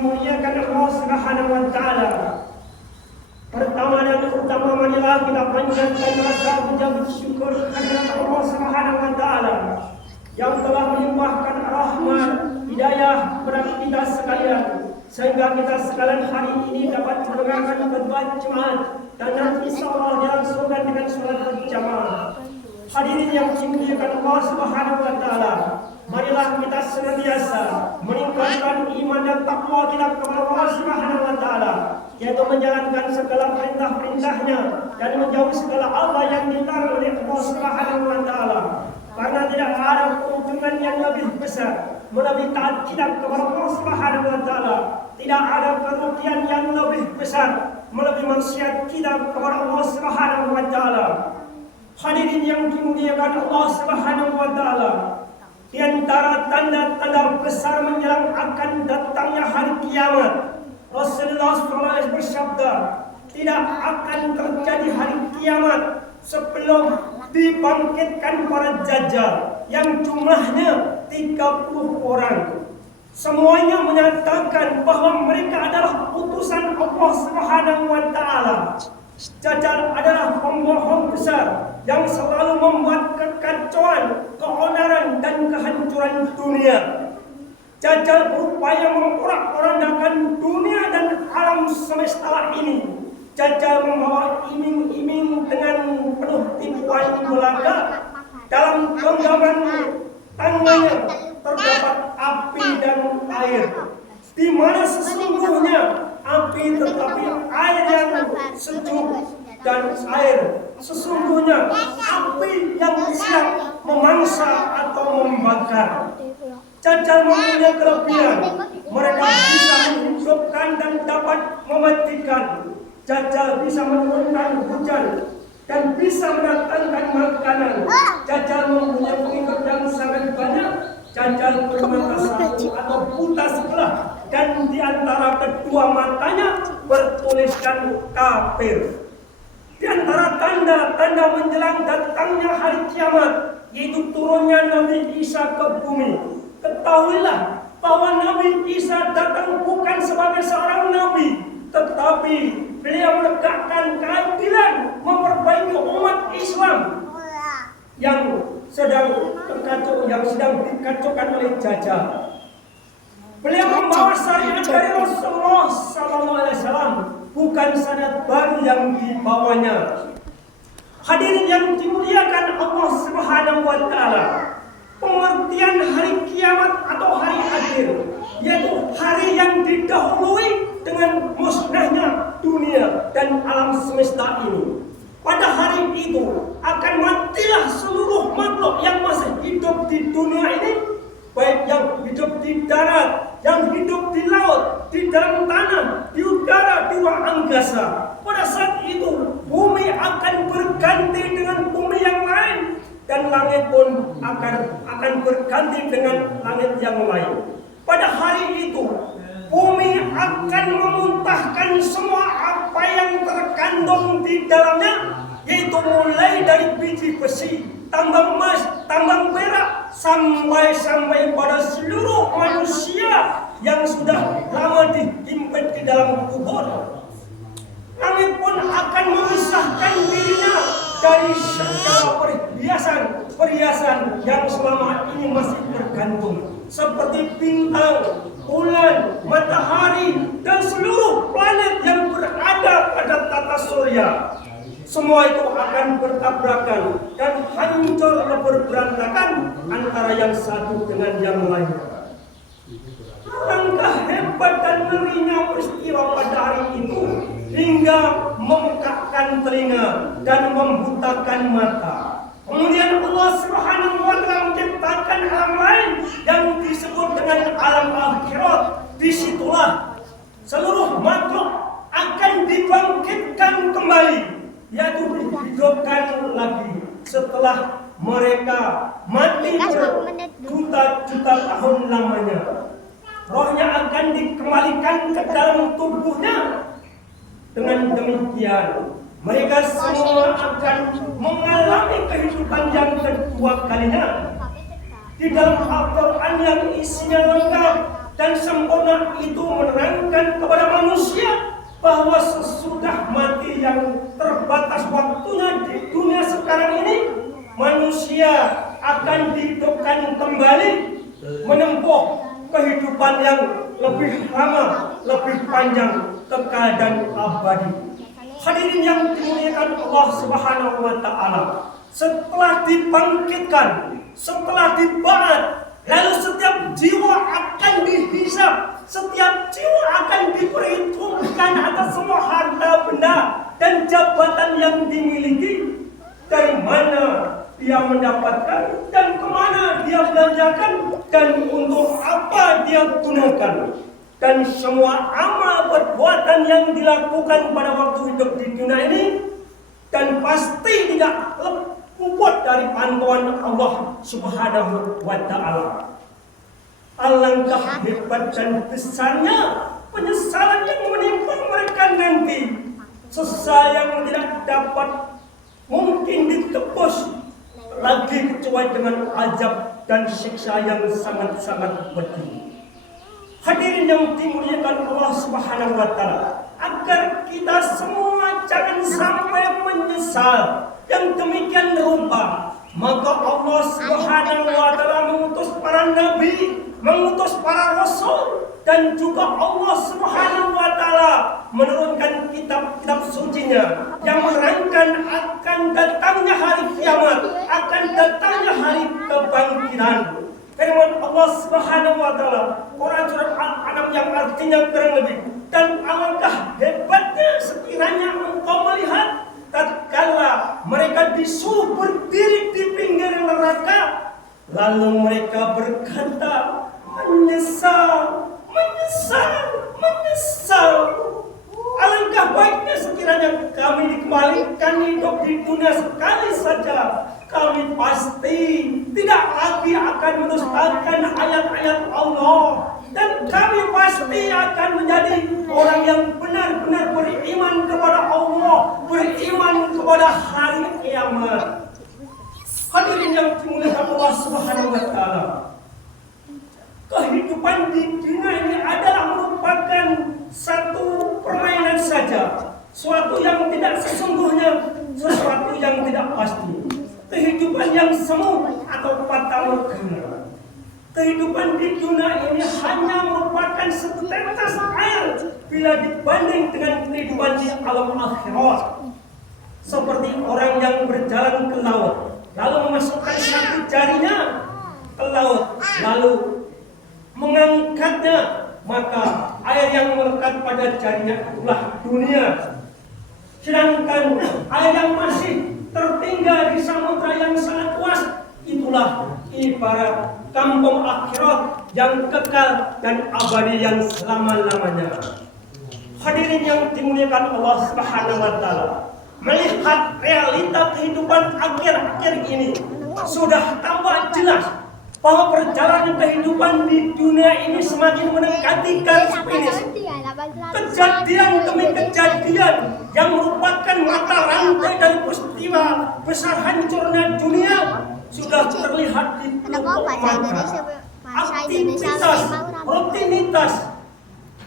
dimuliakan Allah Subhanahu wa taala. Pertama dan utama marilah kita panjatkan rasa puja bersyukur kehadirat Allah Subhanahu wa taala yang telah melimpahkan rahmat hidayah kepada kita sekalian, sehingga kita sekalian hari ini dapat mendengarkan khutbah Jumat dan nanti insyaallah dilangsungkan dengan salat berjamaah. Hadirin yang dimuliakan Allah Subhanahu wa taala, marilah kita senantiasa meningkatkan iman dan takwa kita kepada Allah Subhanahu wa taala, yaitu menjalankan segala perintah-perintahnya dan menjauhi segala apa yang dilarang oleh Allah Subhanahu wa taala. Karena tidak ada keuntungan yang lebih besar melebihi taat kita kepada Allah Subhanahu wa taala. Tidak ada kerugian yang lebih besar melebihi maksiat kita kepada Allah Subhanahu wa taala. Hadirin yang dimuliakan Allah Subhanahu wa taala, di antara tanda-tanda besar menjelang akan datangnya hari kiamat, Rasulullah SAW bersabda, tidak akan terjadi hari kiamat sebelum dibangkitkan para dajjal yang jumlahnya 30 orang. Semuanya menyatakan bahwa mereka adalah utusan Allah Subhanahu wa taala. Dajjal adalah pembohong besar yang selalu membuat kekacauan, keonaran dan kehancuran dunia. Dajjal berupaya memporak-porandakan dunia dan alam semesta ini. Dajjal membawa iming-iming dengan penuh tipuan belaka. Dalam genggaman tangannya terdapat api dan air, di mana sesungguhnya api tetapi air yang sejuk, dan air sesungguhnya api yang siap memangsa atau membakar. Dajjal mempunyai kelebihan, mereka bisa menghidupkan dan dapat mematikan. Dajjal bisa menurunkan hujan dan bisa mendatangkan makanan. Dajjal mempunyai pengikut yang sangat banyak. Dajjal bermata satu atau buta sebelah, dan di antara kedua matanya bertuliskan kafir. Di antara tanda-tanda menjelang datangnya hari kiamat, yaitu turunnya Nabi Isa ke bumi. Ketahuilah bahwa Nabi Isa datang bukan sebagai seorang nabi, tetapi beliau menegakkan keadilan, memperbaiki umat Islam yang sedang terkacau, yang sedang dikacaukan oleh Dajjal. Beliau membawa syariat dari Rasulullah SAW, bukan syariat baru yang dibawanya. Hadirin yang dimuliakan Allah Subhanahu wa taala, pengertian hari kiamat atau hari akhir, yaitu hari yang didahului dengan musnahnya dunia dan alam semesta ini. Pada hari itu akan matilah seluruh makhluk yang masih hidup di dunia ini, baik yang hidup di darat, yang hidup di laut, di dalam tanah, di udara, di ruang angkasa. Pada saat itu bumi akan berganti dengan bumi yang lain, dan langit pun akan berganti dengan langit yang lain. Pada hari itu bumi akan memuntahkan semua apa yang terkandung di dalamnya, yaitu mulai dari biji besi, tambang emas, tambang perak, sampai pada seluruh manusia yang sudah lama dihimpit di dalam kubur. Langit pun akan memisahkan dirinya dari segala perhiasan yang selama ini masih tergantung, seperti bintang, bulan, matahari, dan seluruh planet yang berada pada tata surya. Semua itu akan bertabrakan dan hancur berberantakan antara yang satu dengan yang lain. Alangkah hebat dan ngerinya peristiwa pada hari itu, hingga memekakkan telinga dan membutakan mata. Kemudian Allah Subhanahu wa taala menciptakan alam lain yang disebut dengan alam akhirat. Disitulah seluruh makhluk akan dibangkitkan kembali, yaitu dihidupkan lagi setelah mereka mati berjuta-juta tahun lamanya. Rohnya akan dikembalikan ke dalam tubuhnya. Dengan demikian mereka semua akan mengalami kehidupan yang kedua kalinya. Di dalam Al-Quran yang isinya lengkap dan sempurna sunnah itu menerangkan kepada manusia bahwa sesudah mati yang terbatas waktunya di dunia sekarang ini, manusia akan dihidupkan kembali menempuh kehidupan yang lebih lama, lebih panjang, kekal dan abadi. Hadirin yang dimuliakan Allah Subhanahu wa taala, setelah dibangkitkan, setelah diba'ats, lalu setiap jiwa akan dihisab, setiap jiwa akan diperhitungkan atas semua harta benda dan jabatan yang dimiliki, dari mana dia mendapatkan dan kemana dia belanjakan dan untuk apa dia gunakan. Dan semua amal perbuatan yang dilakukan pada waktu hidup di dunia ini dan pasti tidak luput dari pantauan Allah Subhanahu wa taala. Alangkah hebat dan besarnya penyesalan yang menimpa mereka nanti, sesal yang tidak dapat mungkin ditebus lagi kecuali dengan azab dan siksa yang sangat-sangat pedih. Hadirin yang dimuliakan Allah Subhanahu wa taala, agar kita semua jangan sampai menyesal yang demikian rupa, maka Allah Subhanahu wa taala mengutus para nabi, mengutus para rasul, dan juga Allah Subhanahu wa taala menurunkan kitab-kitab sucinya yang menerangkan akan datangnya hari kiamat, akan datangnya hari kebangkitan. Firman Allah Subhanahu wa taala Quran surat Al-An'am yang artinya kurang lebih, dan alangkah hebatnya sekiranya engkau melihat tatkala mereka disuruh berdiri di pinggir neraka, lalu mereka berkata, menyesal, menyesal, menyesal. Alangkah baiknya sekiranya kami dikembalikan hidup di dunia sekali saja, kami pasti tidak lagi akan mendustakan ayat-ayat Allah, dan kami pasti akan menjadi orang yang benar-benar beriman kepada Allah, beriman kepada hari kiamat. Hadirin yang dimuliakan Allah Subhanahu wa taala, kehidupan di dunia ini adalah merupakan satu permainan saja, suatu yang tidak sesungguhnya, sesuatu yang tidak pasti. Kehidupan yang semu atau fata morgana. Kehidupan di dunia ini hanya merupakan setetes air bila dibanding dengan kehidupan di alam akhirat. Seperti orang yang berjalan ke laut, lalu memasukkan satu jarinya ke laut, lalu mengangkatnya, maka air yang melekat pada jarinya itulah dunia. Sedangkan air yang masih tertinggal di samudra yang sangat luas, itulah ibarat kampung akhirat yang kekal dan abadi yang selama-lamanya. Hadirin yang dimuliakan Allah Subhanahu wa taala, melihat realita kehidupan akhir-akhir ini, sudah tambah jelas bahwa perjalanan kehidupan di dunia ini semakin mendekati garis finish. Kejadian demi kejadian yang merupakan mata rantai dari peristiwa besar hancurnya dunia sudah terlihat di pelupuk mata. Aktivitas, rutinitas,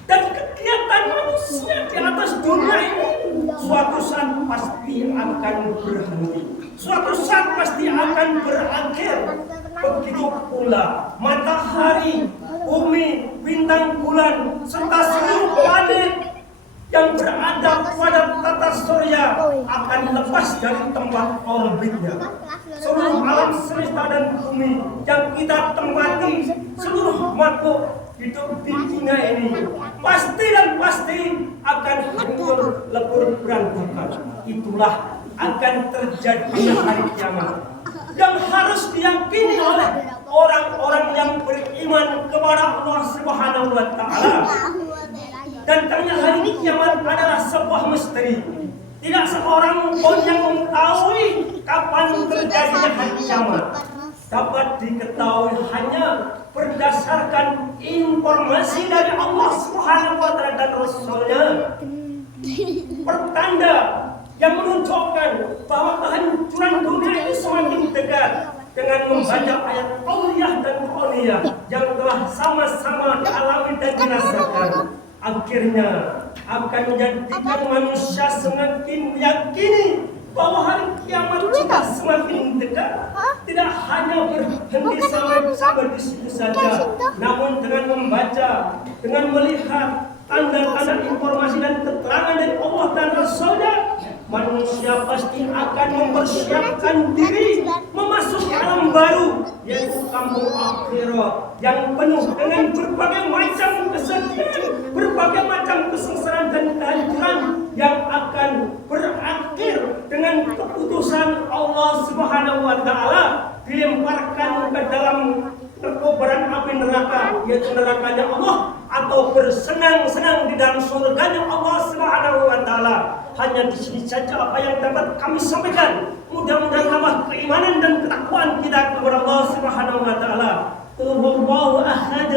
dan kegiatan manusia di atas dunia ini suatu saat pasti akan berhenti, suatu saat pasti akan berakhir. Begitu pula matahari, bumi, bintang, bulan, serta seluruh planet yang berada pada tata surya akan lepas dari tempat orbitnya. Seluruh alam semesta dan bumi yang kita tempati, seluruh makhluk hidup di dunia ini pasti dan pasti akan hancur lebur berantakan. Itulah akan terjadi hari kiamat yang harus diyakini oleh orang-orang yang beriman kepada Allah Subhanahu wa taala. Dan ternyata hari kiamat adalah sebuah misteri. Tidak seorang pun yang mengetahui kapan terjadinya hari kiamat. Dapat diketahui hanya berdasarkan informasi dari Allah Subhanahu wa taala dan Rasul-Nya. Pertanda yang menunjukkan bahwa kehancuran dunia ini semakin dekat dengan membaca ayat qauliyah dan qauliyah yang telah sama-sama dialami dan dirasakan, akhirnya akan menjadikan manusia semakin meyakini bahwa hari kiamat sudah semakin dekat. Tidak hanya berhenti sampai di situ saja, namun dengan membaca, dengan melihat tanda-tanda informasi dan keterangan dari Allah dan Rasulnya, manusia pasti akan mempersiapkan diri memasuki alam baru, yaitu kampung akhirat yang penuh dengan berbagai macam kesedihan, berbagai macam kesengsaraan dan kehancuran yang akan berakhir dengan keputusan Allah Subhanahu wa taala dilemparkan ke dalam kobaran api neraka, yaitu nerakanya Allah, atau bersenang-senang di dalam surganya Allah Subhanahu wa taala. Hanya di sini saja apa yang dapat kami sampaikan. Mudah-mudahan nambah keimanan dan ketakwaan kita kepada Allah Subhanahu wa taala. Allahu ahad,